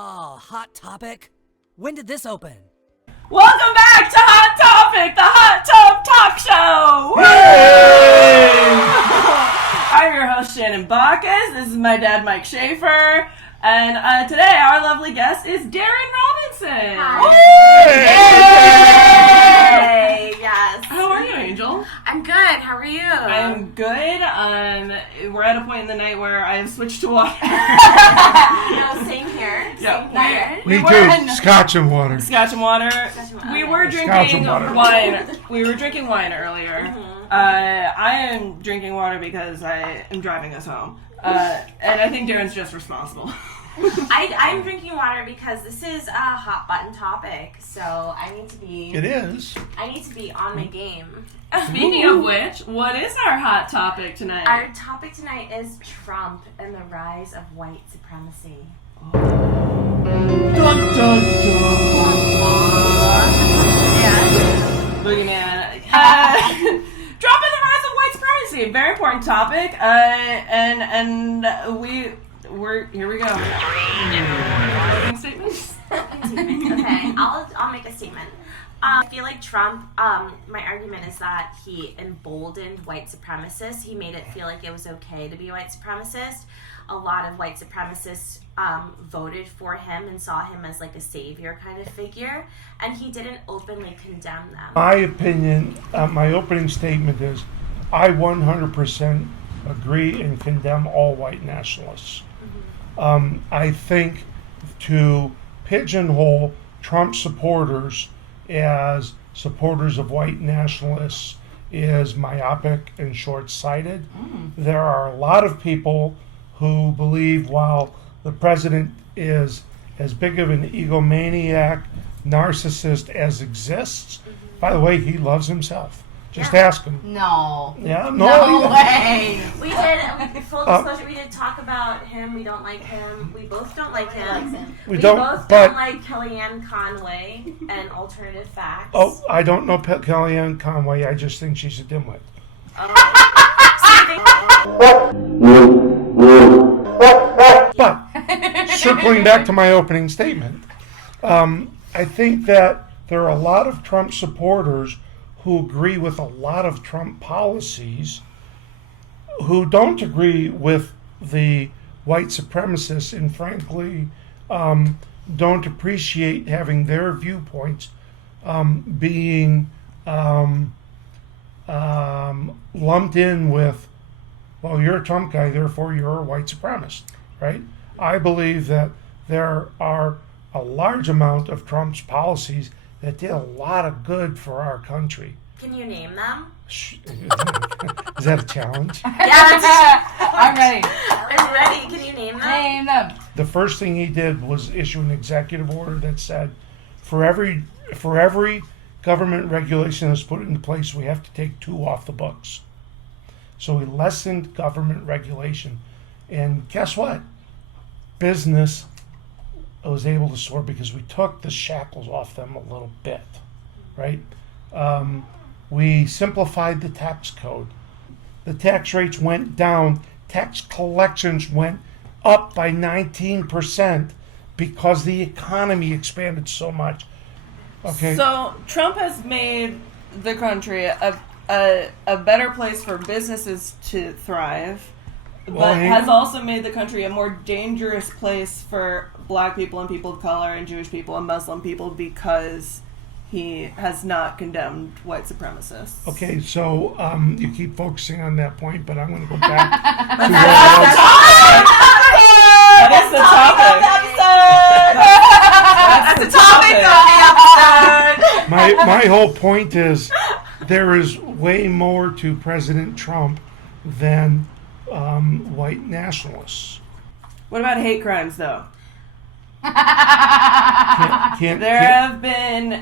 Oh, Hot Topic? When did this open? Welcome back to Hot Topic, the Hot Tub Talk Show! I'm your host, Shannon Bacchus. This is my dad, Mike Schaefer. And today, our lovely guest is Daryn Robinson. Hi. Yay! Yes. How are you, Angel? I'm good. How are you? I'm good. We're at a point in the night where I have switched to water. No, same here. Yeah. Same here. Me too. Scotch and water. Scotch and water. We were drinking water. wine. We were drinking wine earlier. Mm-hmm. I am drinking water because I am driving us home. And I think Daryn's just responsible. I'm drinking water because this is a hot button topic, so I need to be. It is. I need to be on my game. Speaking of which, what is our hot topic tonight? Our topic tonight is Trump and the rise of white supremacy. Dun, dun, dun. Yeah. Boogeyman. Trump and the rise of white supremacy. Very important topic. And we're here we go. Opening statements. Okay, I'll make a statement. I feel like Trump, my argument is that he emboldened white supremacists. He made it feel like it was okay to be a white supremacist. A lot of white supremacists voted for him and saw him as like a savior kind of figure, and he didn't openly condemn them. My opinion, my opening statement is, I 100% agree and condemn all white nationalists. I think to pigeonhole Trump supporters as supporters of white nationalists is myopic and short-sighted. There are a lot of people who believe while the president is as big of an egomaniac, narcissist as exists, by the way, he loves himself. Just ask him. No. Yeah, No way. We did, full disclosure, we did talk about him. We don't like him. We both don't like him. We both don't like Kellyanne Conway and Alternative Facts. Oh, I don't know Kellyanne Conway. I just think she's a dimwit. But circling back to my opening statement, I think that there are a lot of Trump supporters who agree with a lot of Trump policies who don't agree with the white supremacists and frankly don't appreciate having their viewpoints being lumped in with, well, you're a Trump guy, therefore you're a white supremacist, right? I believe that there are a large amount of Trump's policies that did a lot of good for our country. Can you name them? Is that a challenge? Yeah, I'm ready. I'm ready. Can you name them? Name them. The first thing he did was issue an executive order that said, for every government regulation that's put into place, we have to take 2 off the books. So we lessened government regulation. And guess what? Business was able to soar because we took the shackles off them a little bit, right? We simplified the tax code. The tax rates went down. Tax collections went up by 19% because the economy expanded so much. Okay. So Trump has made the country a better place for businesses to thrive, but has also made the country a more dangerous place for black people and people of color and Jewish people and Muslim people because he has not condemned white supremacists. Okay, so you keep focusing on that point, but I'm going to go back to That is the topic. That's the topic of the episode. my whole point is there is way more to President Trump than white nationalists. What about hate crimes, though? There's been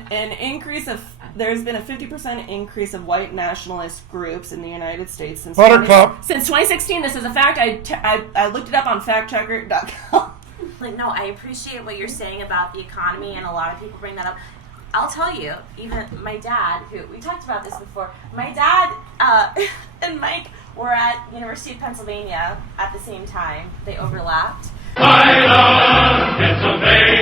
a 50% increase of white nationalist groups in the United States since Buttercup. Since 2016. This is a fact. I looked it up on factchecker.com. Like, no, I appreciate what you're saying about the economy, and a lot of people bring that up. I'll tell you, even my dad, who we talked about this before, my dad and Mike were at University of Pennsylvania at the same time. They overlapped. I love Pennsylvania.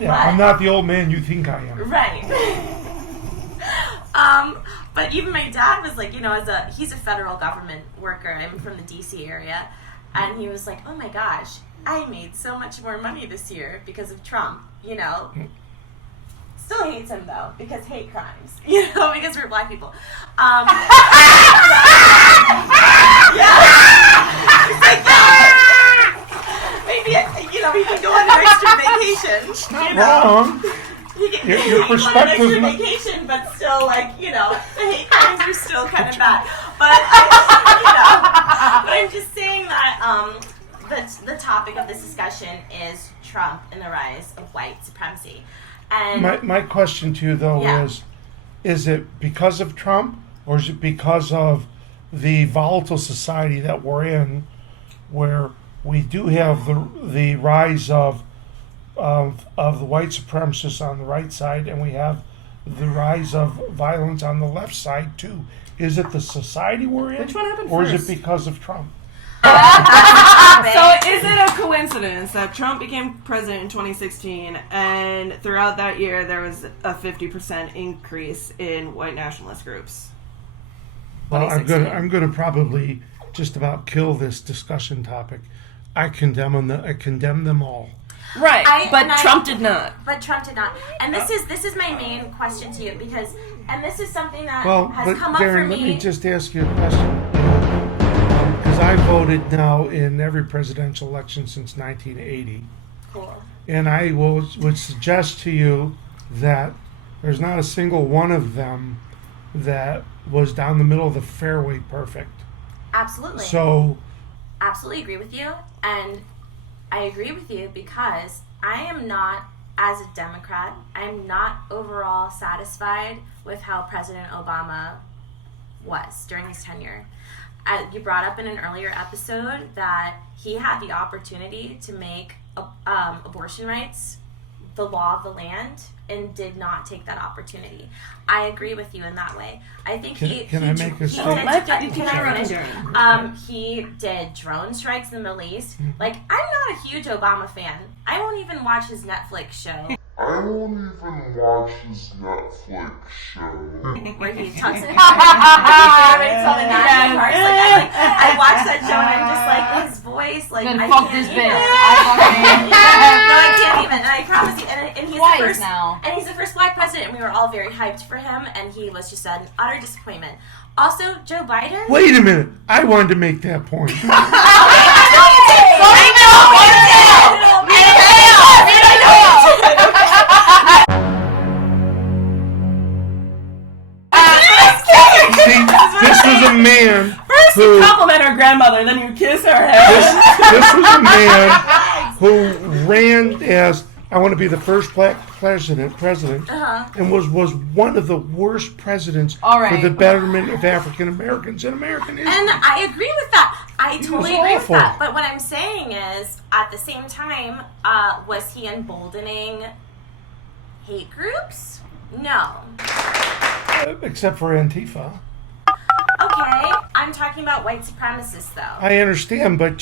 Yeah, I'm not the old man you think I am. Right. But even my dad was like, he's a federal government worker. I'm from the DC area. And he was like, oh my gosh, I made so much more money this year because of Trump, Still hates him though, because hate crimes, because we're black people. Yeah. He's like, maybe, he can go on an extra vacation. Not wrong. Your On an extra perspective. vacation, but still, the hate crimes are still kind of bad. But, but I'm just saying that the topic of this discussion is Trump and the rise of white supremacy. And My question to you though is it because of Trump or is it because of the volatile society that we're in, where we do have the rise of the white supremacists on the right side, and we have the rise of violence on the left side too? Is it the society we're in? Which one happened or first? is it because of Trump? So is it a coincidence that Trump became president in 2016 and throughout that year there was a 50% increase in white nationalist groups? Well, I'm 2016. gonna probably just about kill this discussion topic. I condemn them all. Right, but Trump did not. But Trump did not. And this is my main question to you, because this is something that Well, has but come up for Daryn, me. let me just ask you a question. Because I voted now in every presidential election since 1980. Cool. And I would suggest to you that there's not a single one of them that was down the middle of the fairway perfect. Absolutely. So, Absolutely agree with you. And I agree with you because I am not, as a Democrat, I'm not overall satisfied with how President Obama was during his tenure. You brought up in an earlier episode that he had the opportunity to make abortion rights the law of the land and did not take that opportunity. I agree with you in that way. I think Can I make a statement? he did drone strikes in the Middle East. Like, I'm not a huge Obama fan. I won't even watch his Netflix show. I won't even watch his Netflix show. Where he talks about all the national parks. I watch that show and I'm just like, his voice, like, Then I fuck can't this even. bitch. No, I can't even. And I promise you. And he's Twice the first. now. And he's the first black president, and we were all very hyped for him. And he was just an utter disappointment. Also, Joe Biden. wait a minute. I wanted to make that point. See, this was a man First who... you compliment her grandmother, then you kiss her head. This was a man who ran as, I want to be the first black president, and was one of the worst presidents All right. for the betterment of African Americans in American history. And I agree with that. I totally agree with awful. that. But what I'm saying is, at the same time, was he emboldening hate groups? No. Except for Antifa. Okay, I'm talking about white supremacists, though. I understand, but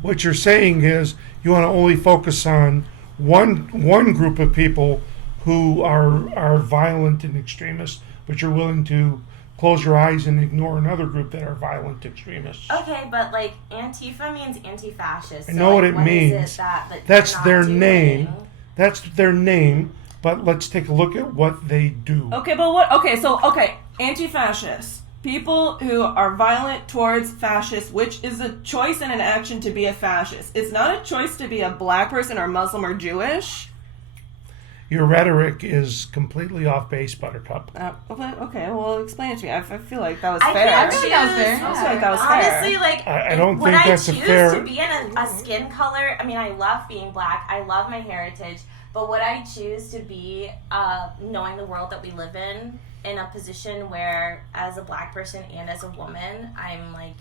what you're saying is you want to only focus on one group of people who are violent and extremists, but you're willing to close your eyes and ignore another group that are violent extremists. Okay, but like Antifa means anti-fascist. I know what it means. That's their name. That's their name. But let's take a look at what they do. Okay, but what? Okay, anti-fascists. People who are violent towards fascists, which is a choice and an action to be a fascist. It's not a choice to be a black person or Muslim or Jewish. Your rhetoric is completely off base, Buttercup. Okay, well, explain it to me. I feel like that was I fair. feel think that was fair. I feel like that was fair. Honestly, like, I don't would think that's I a choose fair- to be in a skin color? I mean, I love being black. I love my heritage. But would I choose to be, knowing the world that we live in a position where, as a black person and as a woman, I'm like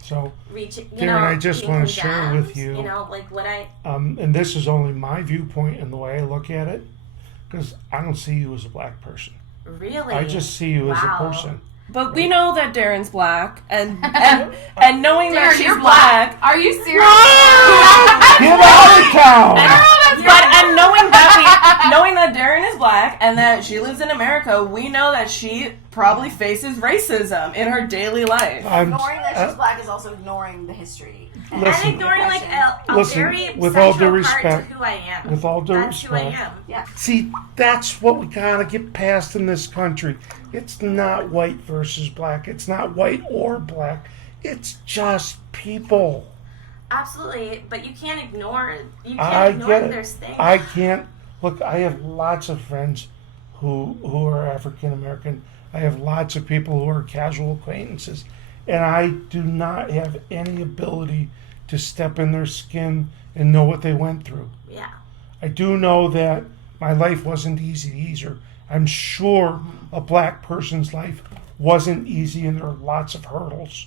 So, reaching, Daryn, I just being want to share with condemned, you, like would I? and this is only my viewpoint and the way I look at it, because I don't see you as a black person. Really? I just see you as a Wow. person. But we know that Darren's black, and knowing that Daryn, she's you're black. Are you serious? Get out of town! and knowing that Daryn is black and that she lives in America, we know that she probably faces racism in her daily life. Ignoring that she's black is also ignoring the history. And ignoring like a very with all due central respect, part to who I am. with all due That's who I respect, am. Yeah. see, that's what we gotta get past in this country. It's not white versus black. It's not white or black. It's just people. Absolutely, but you can't ignore. I get it. There's things. I can't look. I have lots of friends who are African American. I have lots of people who are casual acquaintances, and I do not have any ability to step in their skin and know what they went through. Yeah. I do know that my life wasn't easy either. I'm sure a black person's life wasn't easy, and there are lots of hurdles.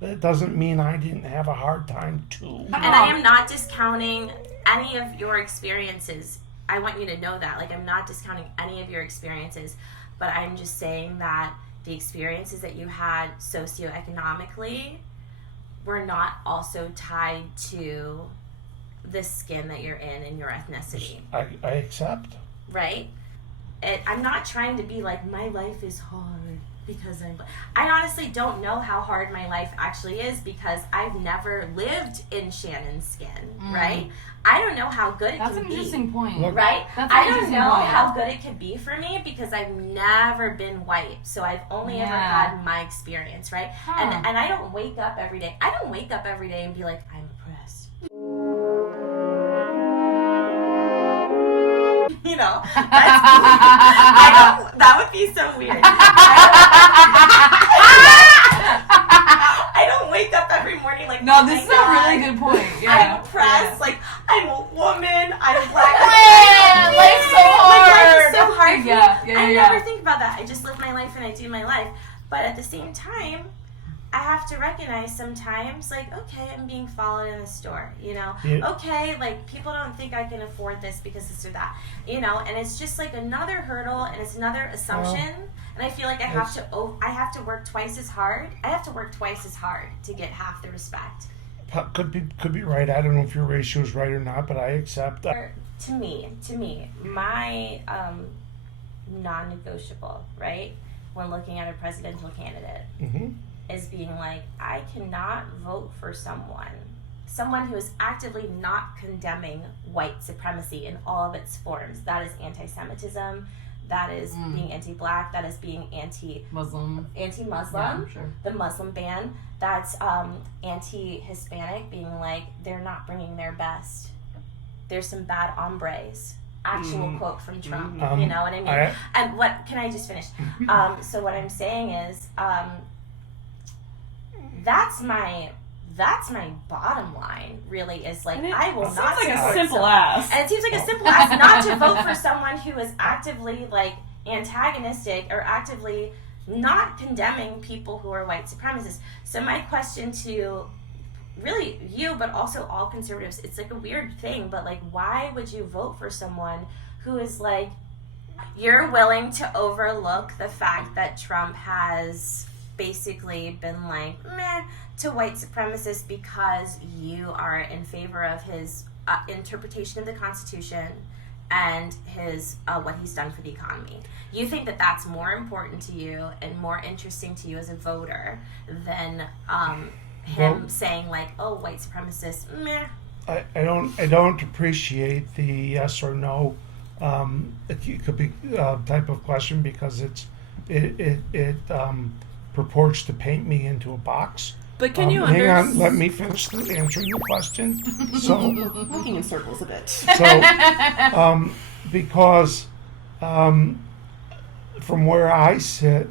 That doesn't mean I didn't have a hard time too. And I am not discounting any of your experiences. I want you to know that. Like, I'm not discounting any of your experiences, but I'm just saying that the experiences that you had socioeconomically were not also tied to the skin that you're in and your ethnicity. I accept. Right? I'm not trying to be like, my life is hard because I honestly don't know how hard my life actually is because I've never lived in Shannon's skin, right? I don't know how good it That's can an be. interesting point. Right? That's an I don't interesting know point. how good it could be for me because I've never been white. So I've only ever had my experience, right? And I don't wake up every day. I don't wake up every day and be like, I'm oppressed. You know, that's that would be so weird. I don't wake up every morning like, No, oh this my is God, a really good point. Yeah. I'm oppressed. Like, I'm a woman. I'm black. Life's so hard. Life is so hard for me. I Yeah. never think about that. I just live my life and I do my life. But at the same time, I have to recognize sometimes, like, okay, I'm being followed in the store, you know? Yeah. Okay, like, people don't think I can afford this because this or that, you know? And it's just, like, another hurdle and it's another assumption. And I feel like I have to work twice as hard. I have to work twice as hard to get half the respect. Could be right. I don't know if your ratio is right or not, but I accept that. To me, my non-negotiable, right, when looking at a presidential candidate, is being like, I cannot vote for someone who is actively not condemning white supremacy in all of its forms. That is anti-Semitism, that is being anti-black, that is being anti-Muslim, Yeah, sure. the Muslim ban, that's anti-Hispanic, being like, they're not bringing their best. There's some bad hombres. Actual quote from Trump, you know what I mean? And what, can I just finish? So what I'm saying is, that's my bottom line, really, is like, I will not Seems like a support simple someone. ass. And it seems like a simple ass not to vote for someone who is actively, like, antagonistic or actively not condemning people who are white supremacists. So my question to really you, but also all conservatives, it's like a weird thing, but like, why would you vote for someone who is like, you're willing to overlook the fact that Trump has basically been like, meh, to white supremacists because you are in favor of his interpretation of the Constitution and his what he's done for the economy. You think that that's more important to you and more interesting to you as a voter than him saying like, oh, white supremacists, meh. I don't appreciate the yes or no. It could be type of question because it purports to paint me into a box. But can you hang on? Let me finish answering your question. So, looking in circles a bit. So, because from where I sit,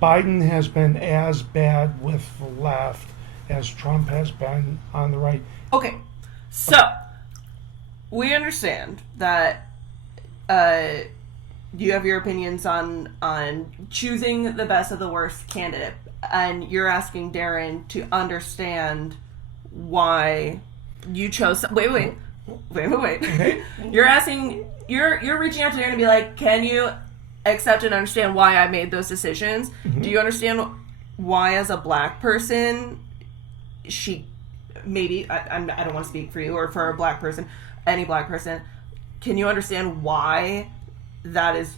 Biden has been as bad with the left as Trump has been on the right. Okay, so we understand that you have your opinions on choosing the best of the worst candidate, and you're asking Daryn to understand why you chose. Wait. Okay. You're reaching out to Daryn to be like, can you accept and understand why I made those decisions? Mm-hmm. Do you understand why, as a black person, she maybe I don't want to speak for you or for a black person. any black person, can you understand why that is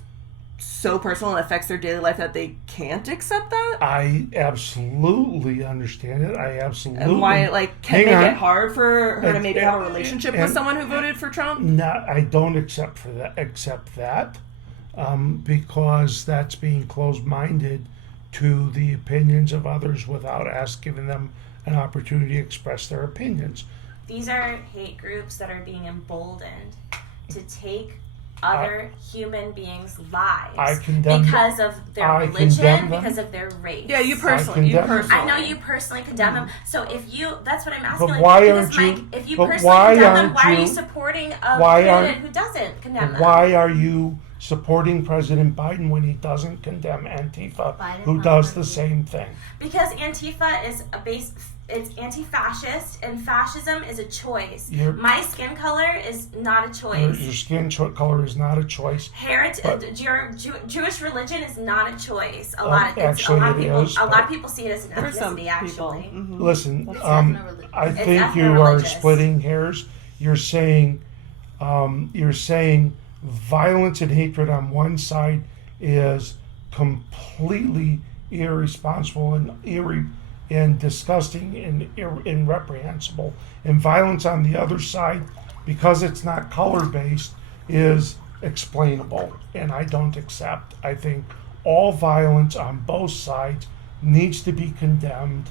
so personal and affects their daily life that they can't accept that? I absolutely understand it. I absolutely. And why, like, can Hang make on. it hard for her to maybe have a relationship with and- someone who voted for Trump? I don't accept that, because that's being closed-minded to the opinions of others without giving them an opportunity to express their opinions. These are hate groups that are being emboldened to take other human beings' lives I condemn because of their I religion, condemn them. because of their race. Yeah, you personally. I know you personally condemn them. So if you, that's what I'm asking. But like, why because aren't Mike, you- if you but personally why condemn them, aren't why are you- you supporting a why candidate aren't- who doesn't condemn them? Why are you supporting President Biden when he doesn't condemn Antifa, who does the same thing? Because Antifa is it's anti-fascist, and fascism is a choice. My skin color is not a choice. Your skin color is not a choice. Your Jewish religion is not a choice. A It lot of people see it as an For some ethnicity. Actually, people. Listen, It's I It's think you are ethno-religious. splitting hairs. You're saying violence and hatred on one side is completely irresponsible and disgusting and reprehensible, and violence on the other side, because it's not color based, is explainable, and I don't accept. I think all violence on both sides needs to be condemned.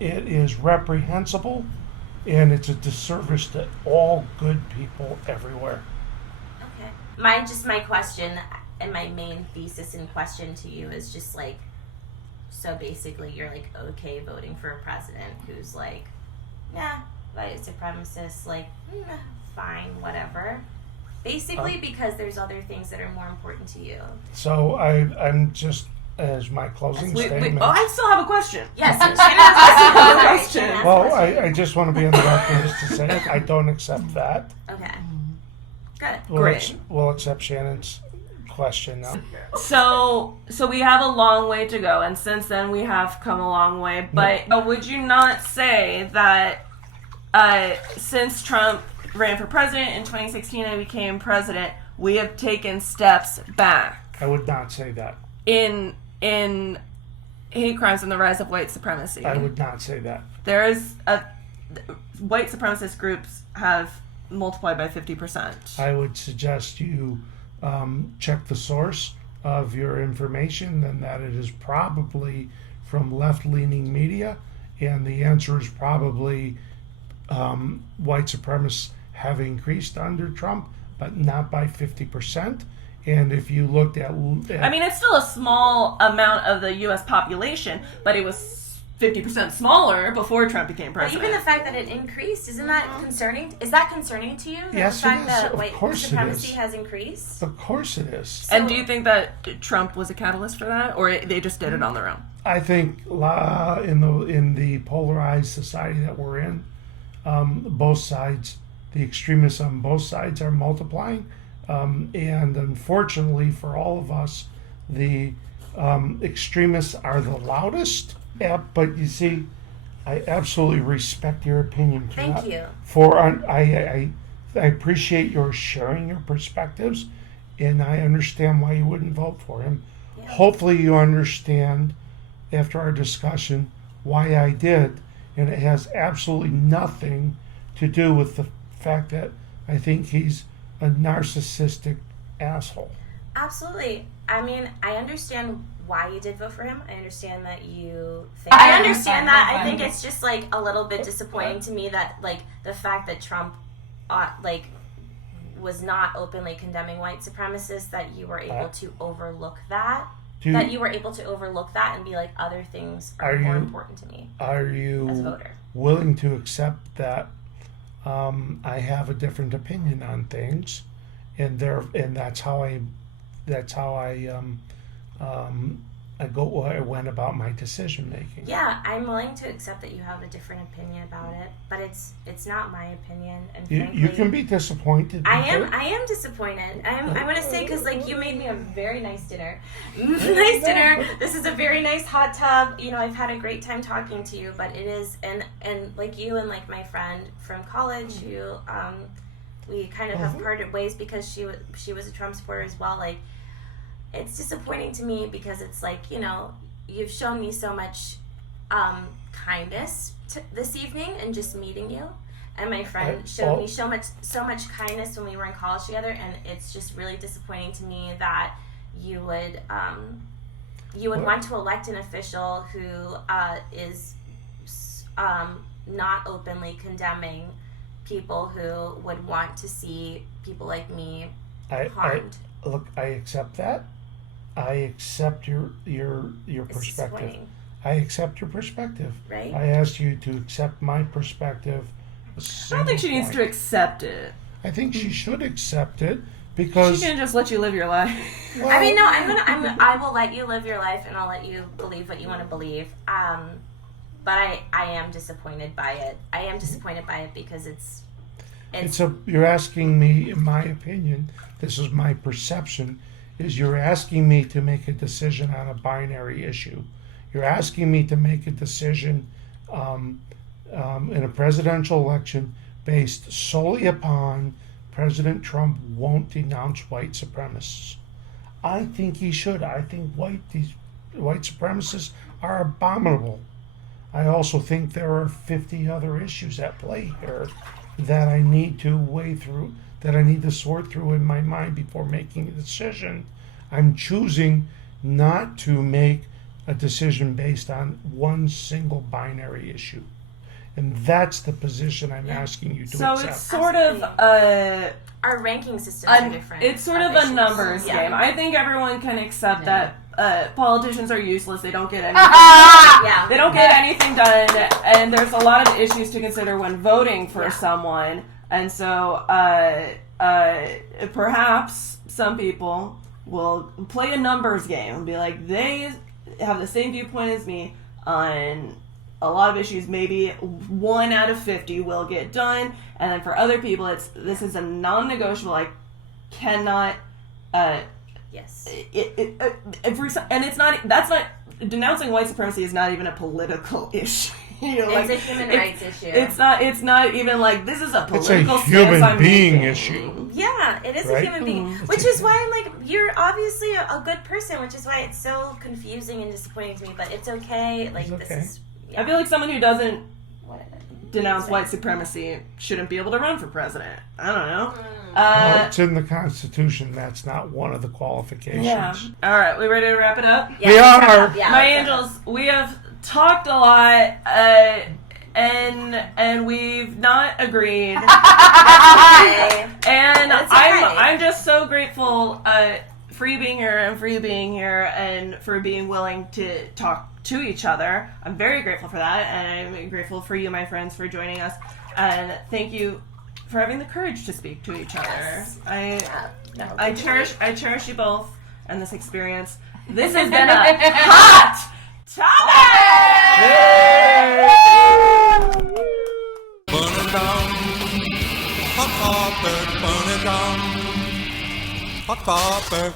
It is reprehensible, and it's a disservice to all good people everywhere. okay. My question and my main thesis in question to you is just like, so basically you're like okay voting for a president who's like, nah, white supremacist, like, fine, whatever. Basically because there's other things that are more important to you. So I'm just, as my closing statement. I still have a question. Yes, Shannon has a Question. question. Well, I just want to be on the record just to say I don't accept that. Okay. Good. Great. We'll accept Shannon's question now. So we have a long way to go, and since then we have come a long way. But would you not say that since Trump ran for president in 2016 and became president, we have taken steps back I would not say that. in hate crimes and the rise of white supremacy? I would not say that. There is white supremacist groups have multiplied by 50%. I would suggest you check the source of your information, and that it is probably from left-leaning media, and the answer is probably white supremacists have increased under Trump, but not by 50%. And if you looked at I mean, it's still a small amount of the U.S. population, but it was 50% smaller before Trump became But president. even the fact that it increased, isn't that concerning? Is that concerning to you? That Yes, the it fact is. that Of white course it supremacy is. has increased? Of course it is. And do you think that Trump was a catalyst for that, or they just did it on their own? I think in the polarized society that we're in, both sides, the extremists on both sides are multiplying, and unfortunately for all of us, the extremists are the loudest. Yeah, but you see, I absolutely respect your opinion. Thank you. I appreciate your sharing your perspectives, and I understand why you wouldn't vote for him. Yeah. Hopefully you understand after our discussion why I did, and it has absolutely nothing to do with the fact that I think he's a narcissistic asshole. Absolutely. I mean, I understand why you did vote for him. I understand that you think. I I understand understand that. that. I think it's just like a little bit disappointing to me that like the fact that Trump, was not openly condemning white supremacists, that you were able to overlook that. That you were able to overlook that and be like, other things are more important to me Are as a you voter. willing to accept that I have a different opinion on things, and that's how I I went about my decision making. Yeah, I'm willing to accept that you have a different opinion about it, but it's not my opinion. And You frankly, can be disappointed. I with it. am disappointed. I want to say, because like you made me a very nice dinner. Nice dinner. This is a very nice hot tub. You know, I've had a great time talking to you, but it is, and like you and like my friend from college who we kind of have parted ways because she was a Trump supporter as well. Like, it's disappointing to me because it's like, you know, you've shown me so much kindness this evening and just meeting you, and my friend showed me so much kindness when we were in college together, and it's just really disappointing to me that you would want to elect an official who is not openly condemning people who would want to see people like me harmed. I accept that. I accept your It's perspective. disappointing. I accept your perspective. Right. I asked you to accept my perspective. I don't think she needs to accept it. I think she should accept it She because. can just let you live your life. Well, I mean, no, I will let you live your life, and I'll let you believe what you want to believe. But I am disappointed by it. I am disappointed by it because you're asking me, in my opinion, this is my perception, is you're asking me to make a decision on a binary issue. You're asking me to make a decision in a presidential election based solely upon President Trump won't denounce white supremacists. I think he should. I think these white supremacists are abominable. I also think there are 50 other issues at play here that I need to weigh through, that I need to sort through in my mind before making a decision. I'm choosing not to make a decision based on one single binary issue. And that's the position I'm asking you to So accept. it's sort of a our ranking systems are different. It's sort of a numbers game. I think everyone can accept that politicians are useless. They don't get anything. Yeah. They don't get anything done, and there's a lot of issues to consider when voting for someone. And so, perhaps some people will play a numbers game and be like, they have the same viewpoint as me on a lot of issues. Maybe 1 out of 50 will get done, and then for other people, this is a non-negotiable. I cannot. Yes. And it's not. That's not. Denouncing white supremacy is not even a political issue. You know, It's a human rights issue. It's not even like this is a political It's a human stance I'm being making. issue. Yeah, it is Right? a human being. Which is why I'm like, you're obviously a good person, which is why it's so confusing and disappointing to me, but it's okay. Like, It's this okay. is. I feel like someone who doesn't What? denounce white supremacy shouldn't be able to run for president. I don't know. Well, it's in the Constitution. That's not one of the qualifications. Yeah. All right, we ready to wrap it up? Yeah, We let's wrap are. up. Yeah, My let's wrap angels, we have talked a lot, and we've not agreed. up. Okay. And That's all right. I'm just so grateful for you being here and for you being here and for being willing to talk to each other. I'm very grateful for that, and I'm grateful for you, my friends, for joining us. And thank you for having the courage to speak to each other. Yes. I cherish you both and this experience. This has been a hot topic. Burn it down, hot topic, burn it down, hot topic.